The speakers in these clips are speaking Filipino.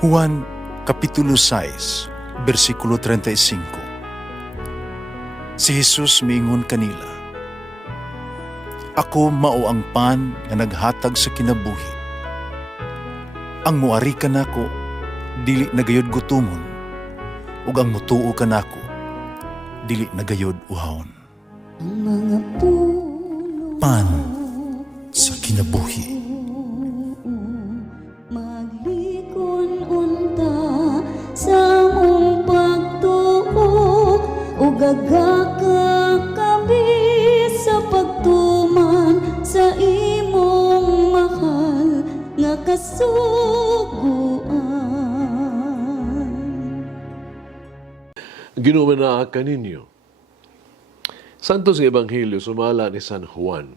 Juan Kapitulo 6, versikulo 35. Si Jesus miingon kanila, "Ako mao ang pan nga naghatag sa kinabuhi. Ang muari kanako dili nagayod gutomon, ug ang mutuo kanako dili nagayod uhawon." Ang mga puno Pan sa kinabuhi. maglikon unta sa mong pagtuo ug gagaka kami sa pagtuman sa imong mahal nga kasuguan. Ginumana kaninyo. Santo sa Ebanghelyo sumala ni San Juan.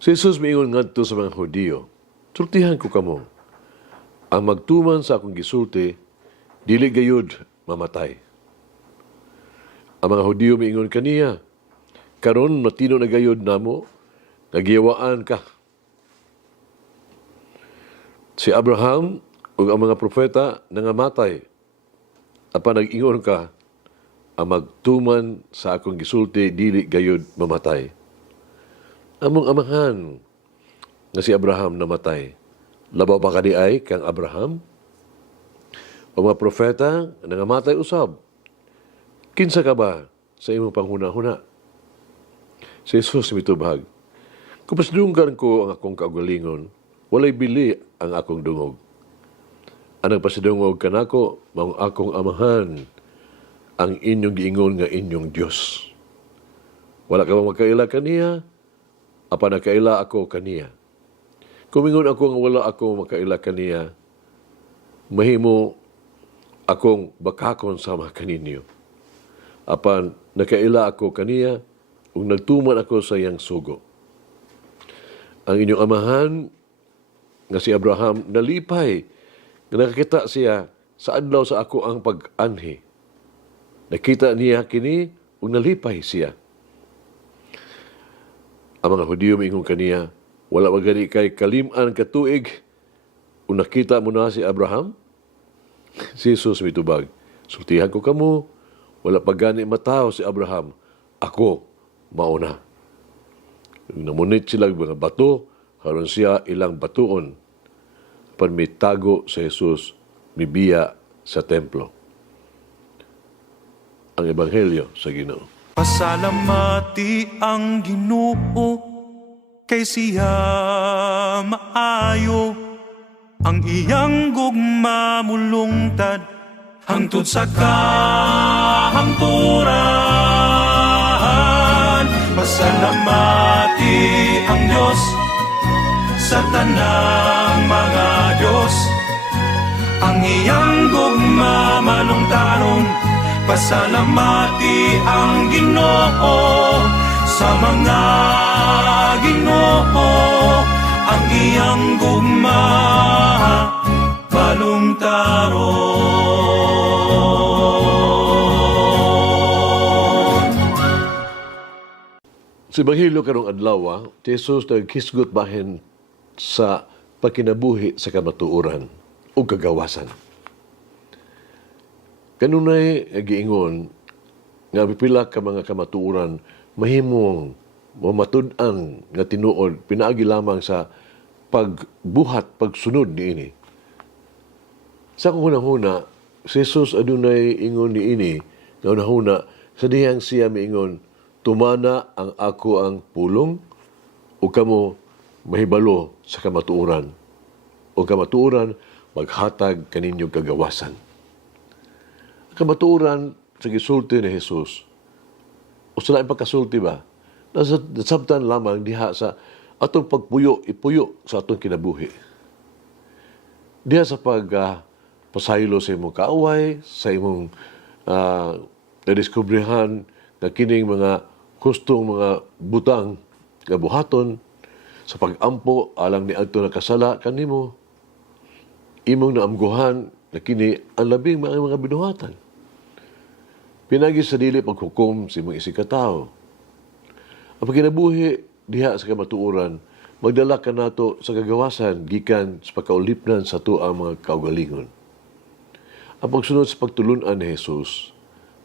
Si Jesus miingon ngadto sa mga Hudiyo, "Sultihan ko kamo, ang magtuman sa akong gisulti, dili gayud mamatay." Ang mga Hudiyo miingon kaniya, "Karon matino na gayud namo, nagiyawaan ka." Si Abraham ug ang mga propeta nangamatay, apan nag-ingon ka, ang magtuman sa akong gisulti dili gayud mamatay. Among amahan nga si Abraham namatay. Labaw pa kadi ay kang Abraham? O mga propeta nangamatay usab. Kinsa ka ba sa imong panghuna-huna? Si Jesus mitubag, "Kung pasdunggan ko ang akong kaugalingon, walay bili ang akong dungog. Ang nagpasidungog kanako, maong akong amahan, ang inyong giingon nga inyong Diyos. Wala ka bang magkaila kaniya? Apa nakaila ako kaniya? Kumingon ako nga wala ako makaila kaniya, mahimo akong bakakon sama kaninyo. Apan nakaila ako kaniya, ug nagtuman ako sa iyang sugo. Ang inyong amahan nga si Abraham nalipay, nga nakakita siya sa adlaw sa ako ang pag-anhi. Nakita niya kini ug nalipay siya." Ang mga Hudiyo miingon kaniya, "Wala ba gani kay kalim-an katuig ug nakita mo na si Abraham?" Si Jesus mitubag, "Sultihan ko kamo, wala pa gani mataw si Abraham, ako mauna." Namunit sila mga bato, karon siya ilang batuon. Pan mitago sa Jesus, mibiya sa templo. Ang Ebanghelyo sa Ginoo. Pasalamati ang Ginoo kay siya maayo, ang iyang gugma mulungtad hangtod sa kahangturan. Pasalamati ang Diyos sa tanang mga Diyos, ang iyang gugma malungtaron. Pasalamati ang Ginoo sa mga Ginoo, ang iyang gugma balungtaron. Sa Ebanghelyo karong adlaw, Jesus nagkisgot bahin sa pagkinabuhi sa kamatuoran o kagawasan. Kanunay giingon nga pipila ka mga kamatuoran mahimong mamatud-an nga tinuod pinaagi lamang sa pagbuhat, pagsunod niini. Sa akong hunahuna, si Jesus adunay ingon niini nga hunahuna sa dihang siya miingon, "Tumana ang ako ang pulong o kamo mahibalo sa kamatuoran o kamatuoran maghatag kaninyong kagawasan." Kamatuoran sa gisulti ni Jesus, o sa laing pagkasulti ba, nasabtan lamang diha sa atong pagpuyo, ipuyo sa atong kinabuhi. Diha sa pasaylo sa imong kaaway, sa imong nadiskubrihan na kining mga hustong mga butang nga buhaton, sa pag-ampo alang ni adto nakasala kanimo, imong naamguhan na kini ang labing mga binuhatan. Pinagi sa dili paghukom sa imong isikataw. Ang pagkinabuhi diha sa kamatuoran, magdala ka nato sa kagawasan gikan sa pagkaulipnan sa tuang mga kaugalingon. Ang pagsunod sa pagtulunan ni Jesus,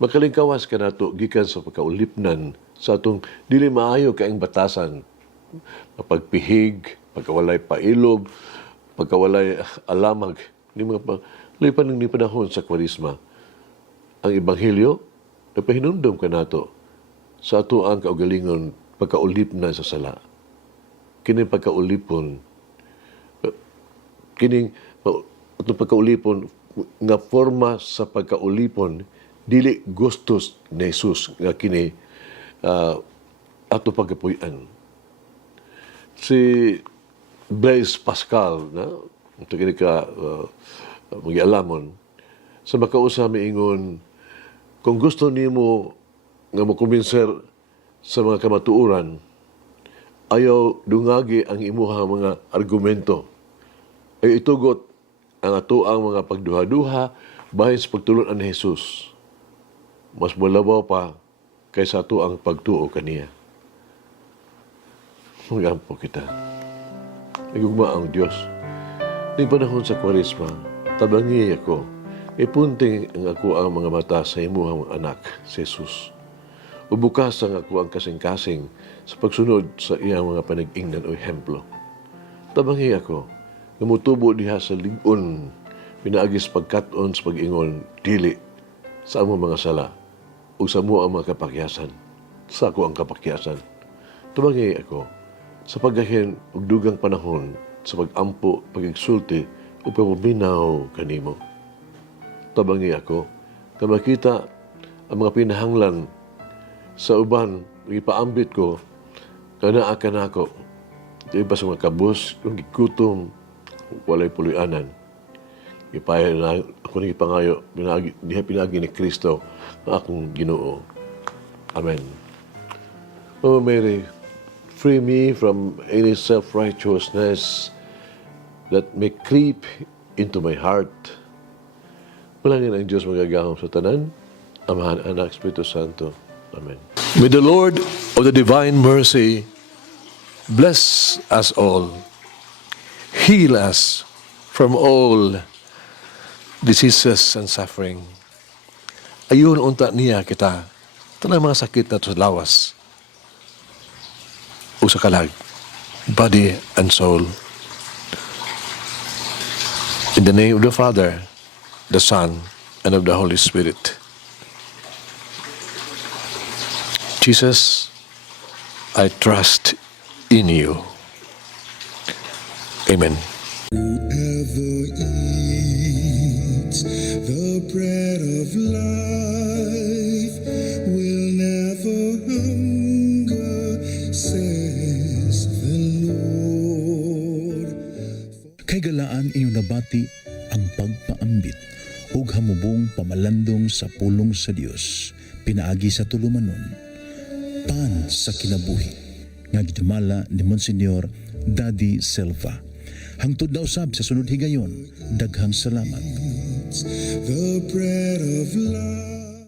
makalingkawas ka nato gikan sa pagkaulipnan sa atong dili maayo kaing batasan, pagpihig, pagkawalay pailob, pagkawalay alamag, ni mga lipan ng panahon sa kwarisma. Ang Ebanghelyo, napahinumdum ka nato sa ato ang kaugalingon pagkaulipnan sa sala. Kining pagkaulipon, kining atong pagkaulipon nga forma sa pagkaulipon dili gustos ni Jesus nga kini ato pagapuy-an. Si Blaise Pascal na ito kini ka magialamon sa makausa miingon kung gusto nimo nga makumbinser sa mga kamatuoran, ayaw dungagi ang imuha mga argumento. Ay itugot ang ato ang mga pagduha-duha bahin sa pagtulon ni Jesus. Mas malabaw pa kaysa ato ang pagtuo kaniya. Magampo kita. Nagugma ang Diyos. Ning panahon sa Kwaresma, tabangi ako, ipunting ang ako ang mga mata sa imuhang anak, si Jesus. Ubukas ang ako ang kasing-kasing sa pagsunod sa iyang mga panag-ingnan o ehemplo. Tabangi ako, namutubo diha sa ligon, pinaagis pagkaton sa pag-ingon, dili sa among mga sala, o sa mo ang mga kapakyasan, sa ako ang kapakyasan. Tabangi ako, sa paggahin og dugang panahon, sa pag-ampo, pag-igsulti, o pagpaminaw kanimo. Tabangi ako, na makita ang mga pinahanglan sa uban, ipaambit ko, kana akan ako, iba sa mga kabus, kung gikutom, walay puluyanan. Ipaya na ako ng ipangayo, diha pinagi ni Kristo, na akong Ginoo. Amen. O Mary, free me from any self-righteousness that may creep into my heart. Malangin ang Diyos magagahom sa tanan, Amahan, Anak, Espiritu Santo. Amen. May the Lord of the divine mercy bless us all, heal us from all diseases and suffering. Ayun unta niya kita, tanang mga sakit na sa lawas o sa kalag, body and soul. In the name of the Father, the Son, and of the Holy Spirit. Jesus, I trust in you. Amen. Whoever eats the bread of life will never hunger, says the Lord. Kay galaan inyong nabati ang pagpaambit ug hamubong pamalandong sa pulong sa Dios pinaagi sa tulumanon pan sa kinabuhi nga gidumala ni Monsignor Daddy Silva. Hangtod na usab sa sunod higayon, daghang salamat. The bread of life.